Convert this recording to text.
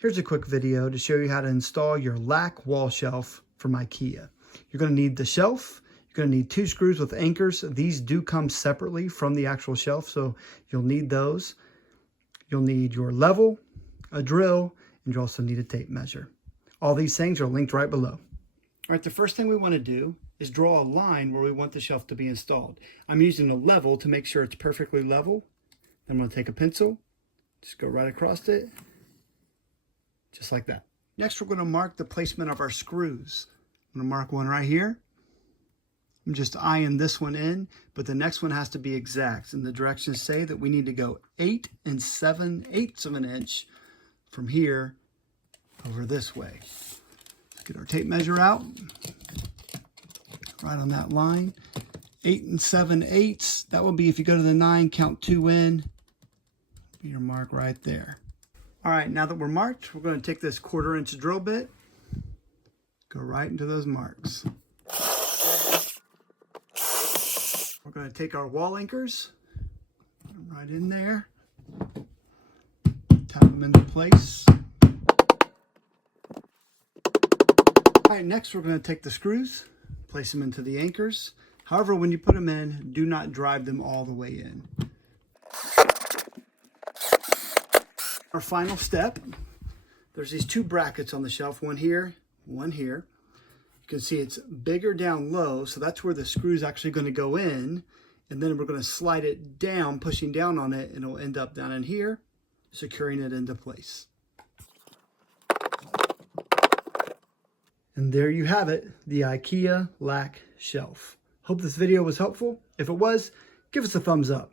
Here's a quick video to show you how to install your LACK wall shelf from IKEA. You're going to need the shelf. You're going to need 2 screws with anchors. These do come separately from the actual shelf, so you'll need those. You'll need your level, a drill, and you also need a tape measure. All these things are linked right below. All right, the first thing we want to do is draw a line where we want the shelf to be installed. I'm using a level to make sure it's perfectly level. Then I'm going to take a pencil, just go right across it, just like that. Next, we're going to mark the placement of our screws. I'm going to mark one right here. I'm just eyeing this one in, but the next one has to be exact. And the directions say that we need to go 8 7/8 of an inch from here over this way. Let's get our tape measure out. Right on that line. 8 7/8. That will be, if you go to the 9, count 2 in. Be your mark right there. All right, now that we're marked, we're going to take this 1/4 inch drill bit, go right into those marks. We're going to take our wall anchors, put them right in there, tap them into place. All right, next we're going to take the screws, place them into the anchors. However, when you put them in, do not drive them all the way in. Our final step, there's these 2 brackets on the shelf, one here, one here. You can see it's bigger down low, so that's where the screw is actually going to go in. And then we're going to slide it down, pushing down on it, and it'll end up down in here, securing it into place. And there you have it, the IKEA LACK shelf. Hope this video was helpful. If it was, give us a thumbs up.